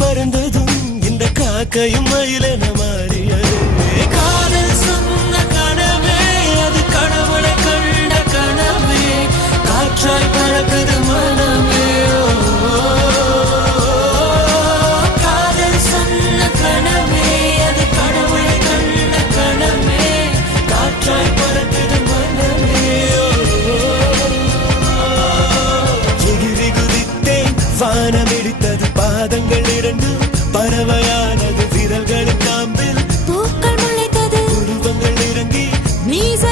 பறந்ததும் இந்த காக்கையும் மயிலென மாறியது. காதல் சொன்ன கனவே அது கடவுளை கண்ட கனவே, காற்றாய் பறக்குது மனமே. காதல் சொன்ன கனவே அது கடவுளை கண்ட கனவே, காற்றாய் பறக்குது மனமே. எகிரி குதித்தேன், வானம் இடித்தது, பாதங்கள் இரண்டு பறவையானது, விரல்களின் காம்பில் பூக்கள் முளைத்தது, உருவங்கள் இறங்கி மீச